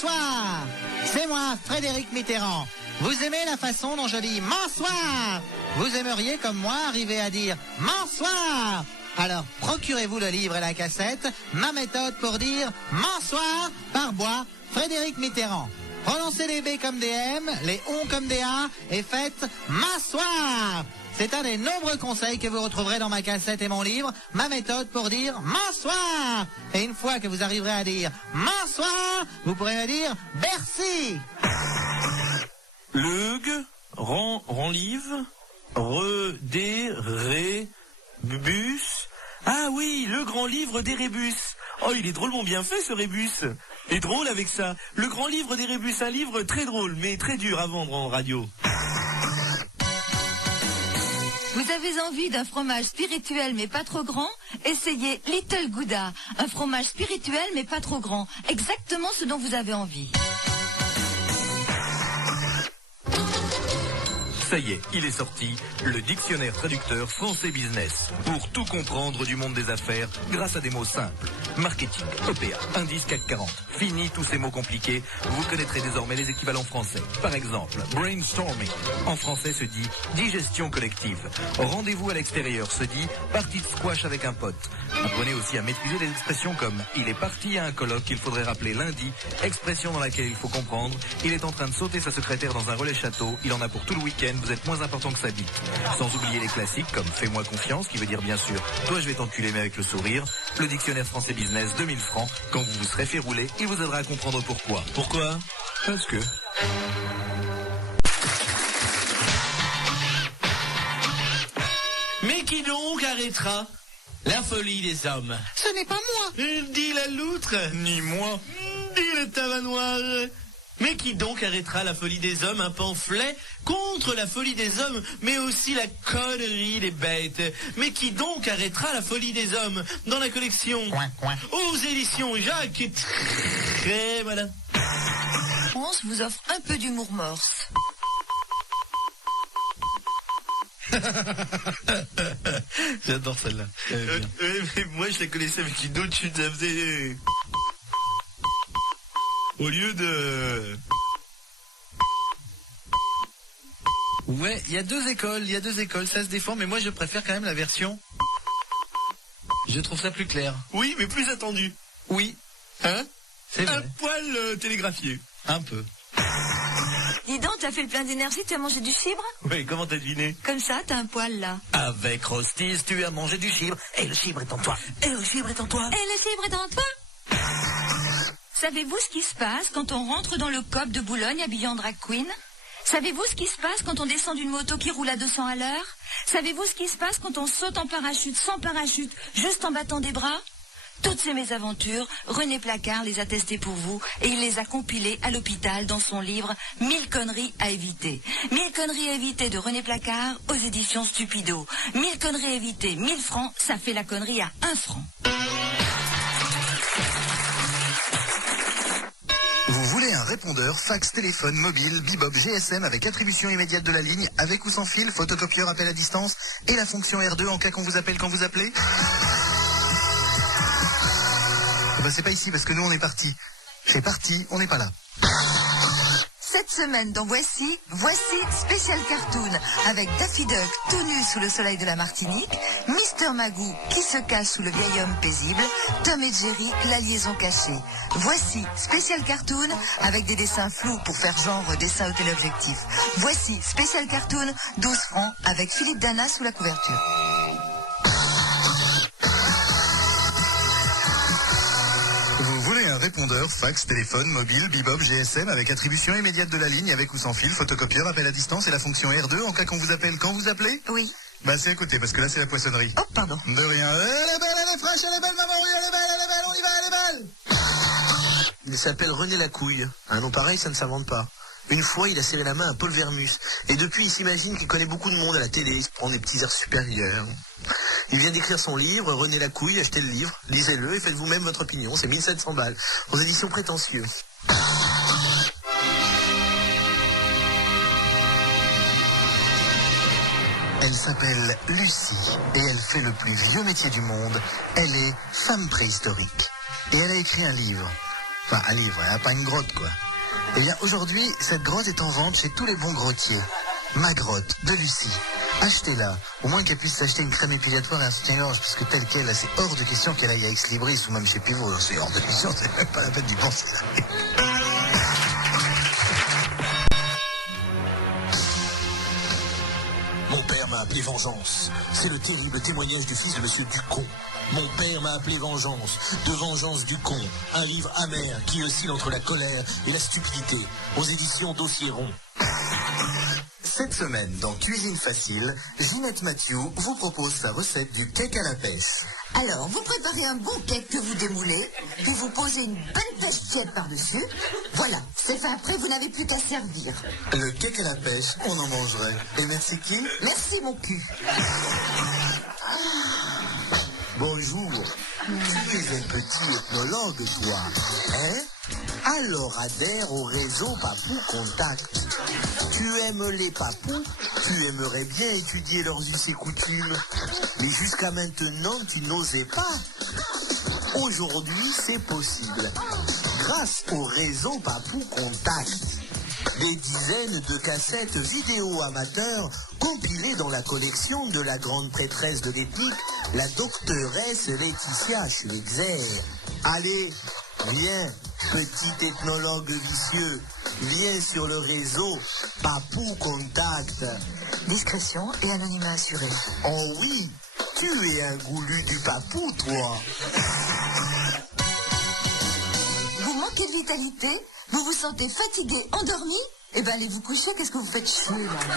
Bonsoir, c'est moi, Frédéric Mitterrand. Vous aimez la façon dont je dis bonsoir? Vous aimeriez, comme moi, arriver à dire bonsoir? Alors, procurez-vous le livre et la cassette, ma méthode pour dire bonsoir par Bois, Frédéric Mitterrand. Prononcez les B comme des M, les ON comme des A, et faites m'asseoir. C'est un des nombreux conseils que vous retrouverez dans ma cassette et mon livre, ma méthode pour dire m'asseoir. Et une fois que vous arriverez à dire m'asseoir, vous pourrez me dire Bercy. Lug, renlive, rébus. Ah oui, le grand livre des rébus. Oh, il est drôlement bien fait, ce rébus. Et drôle avec ça. Le grand livre des rébus, un livre très drôle, mais très dur à vendre en radio. Vous avez envie d'un fromage spirituel mais pas trop grand? Essayez Little Gouda, un fromage spirituel mais pas trop grand. Exactement ce dont vous avez envie. Ça y est, il est sorti, le dictionnaire traducteur français business. Pour tout comprendre du monde des affaires grâce à des mots simples. Marketing, OPA, indice CAC 40. Fini tous ces mots compliqués, vous connaîtrez désormais les équivalents français. Par exemple, brainstorming. En français se dit digestion collective. Rendez-vous à l'extérieur se dit partie de squash avec un pote. Apprenez aussi à maîtriser des expressions comme il est parti à un colloque qu'il faudrait rappeler lundi. Expression dans laquelle il faut comprendre. Il est en train de sauter sa secrétaire dans un relais château. Il en a pour tout le week-end. Vous êtes moins important que sa bite. Sans oublier les classiques comme fais-moi confiance, qui veut dire bien sûr toi je vais t'enculer mais avec le sourire. Le dictionnaire français business, 2000 francs. Quand vous vous serez fait rouler, il vous aidera à comprendre pourquoi. Pourquoi? Parce que... Mais qui donc arrêtera la folie des hommes? Ce n'est pas moi. Dit la loutre. Ni moi. Dit le tavanoir. Mais qui donc arrêtera la folie des hommes? Un pamphlet contre la folie des hommes, mais aussi la connerie des bêtes. Mais qui donc arrêtera la folie des hommes? Dans la collection Coin, coin. aux éditions Jacques. Très malin. France vous offre un peu d'humour morse. J'adore celle-là. Mais moi je la connaissais avec une autre chute, ça faisait... Au lieu de... Ouais, il y a deux écoles, ça se défend, mais moi je préfère quand même la version. Je trouve ça plus clair. Oui, mais plus attendu. Oui, Hein? c'est Un vrai. poil télégraphié. Un peu. Dis donc, t'as fait le plein d'énergie, tu as mangé du chibre? Oui, comment t'as deviné? Comme ça, t'as un poil là. Avec Rostis, tu as mangé du chibre. Et le chibre est en toi. Et le chibre est en toi. Et le chibre est en toi? Savez-vous ce qui se passe quand on rentre dans le COP de Boulogne habillé en drag queen? Savez-vous ce qui se passe quand on descend d'une moto qui roule à 200 à l'heure? Savez-vous ce qui se passe quand on saute en parachute, sans parachute, juste en battant des bras? Toutes ces mésaventures, René Placard les a testées pour vous et il les a compilées à l'hôpital dans son livre « 1000 conneries à éviter ». 1000 conneries à éviter de René Placard aux éditions Stupido. 1000 conneries à éviter, 1000 francs, ça fait la connerie à 1 franc. Vous voulez un répondeur, fax, téléphone, mobile, bebop, GSM avec attribution immédiate de la ligne, avec ou sans fil, photocopieur, appel à distance et la fonction R2 en cas qu'on vous appelle quand vous appelez? Bah c'est pas ici parce que nous on est parti. C'est parti, on n'est pas là. Cette semaine dans Voici spécial cartoon avec Daffy Duck tout nu sous le soleil de la Martinique, Mister Magoo qui se cache sous le vieil homme paisible, Tom et Jerry, la liaison cachée. Voici spécial cartoon avec des dessins flous pour faire genre dessin au téléobjectif. Voici spécial cartoon, 12 francs avec Philippe Dana sous la couverture. Vous voulez un répondeur, fax, téléphone, mobile, bebop, GSM avec attribution immédiate de la ligne, avec ou sans fil, photocopieur, appel à distance et la fonction R2 en cas qu'on vous appelle quand vous appelez? Oui. Bah c'est à côté parce que là c'est la poissonnerie. Oh, pardon. De rien. Elle est belle, elle est fraîche, elle est belle, maman, oui, elle est belle, on y va, elle est belle. Il s'appelle René Lacouille. Un nom pareil, ça ne s'invente pas. Une fois, il a serré la main à Paul Vermus. Et depuis, il s'imagine qu'il connaît beaucoup de monde à la télé. Il se prend des petits airs supérieurs. Il vient d'écrire son livre, René Lacouille. Achetez le livre, lisez-le et faites vous-même votre opinion. C'est 1700 balles. Aux éditions Prétentieux. Elle s'appelle Lucie et elle fait le plus vieux métier du monde. Elle est femme préhistorique. Et elle a écrit un livre. Enfin, un livre, hein, pas une grotte, quoi. Eh bien, aujourd'hui, cette grotte est en vente chez tous les bons grottiers. Ma grotte, de Lucie. Achetez-la. Au moins qu'elle puisse s'acheter une crème épilatoire et un soutien-gorge, parce que telle qu'elle, là, c'est hors de question qu'elle aille à Ex-Libris ou même chez Pivot. C'est hors de question, c'est même pas la peine d'y penser. Mon père m'a appelé Vengeance. C'est le terrible témoignage du fils de Monsieur Ducon. Mon père m'a appelé Vengeance. De Vengeance Ducon. Un livre amer qui oscille entre la colère et la stupidité. Aux éditions Dossieron. Cette semaine, dans Cuisine Facile, Ginette Mathieu vous propose sa recette du cake à la pêche. Alors, vous préparez un bon cake que vous démoulez, puis vous posez une belle pêche tiède par-dessus. Voilà, c'est fait après, vous n'avez plus qu'à servir. Le cake à la pêche, on en mangerait. Et merci qui? Merci mon cul. Bonjour. Tu es un petit ethnologue, toi. Hein? Alors adhère au réseau Papou Contact. Tu aimes les papous? Tu aimerais bien étudier leurs us et coutumes. Mais jusqu'à maintenant, tu n'osais pas. Aujourd'hui, c'est possible. Grâce au réseau Papou Contact. Des dizaines de cassettes vidéo amateurs compilées dans la collection de la grande prêtresse de l'éthique, la docteuresse Laetitia Schweitzer. Allez, viens, petit ethnologue vicieux, viens sur le réseau Papou Contact. Discrétion et anonymat assuré. Oh oui, tu es un goulu du papou, toi. Vous manquez de vitalité? Vous vous sentez fatigué, endormi? Eh ben allez vous coucher, qu'est-ce que vous faites chier là?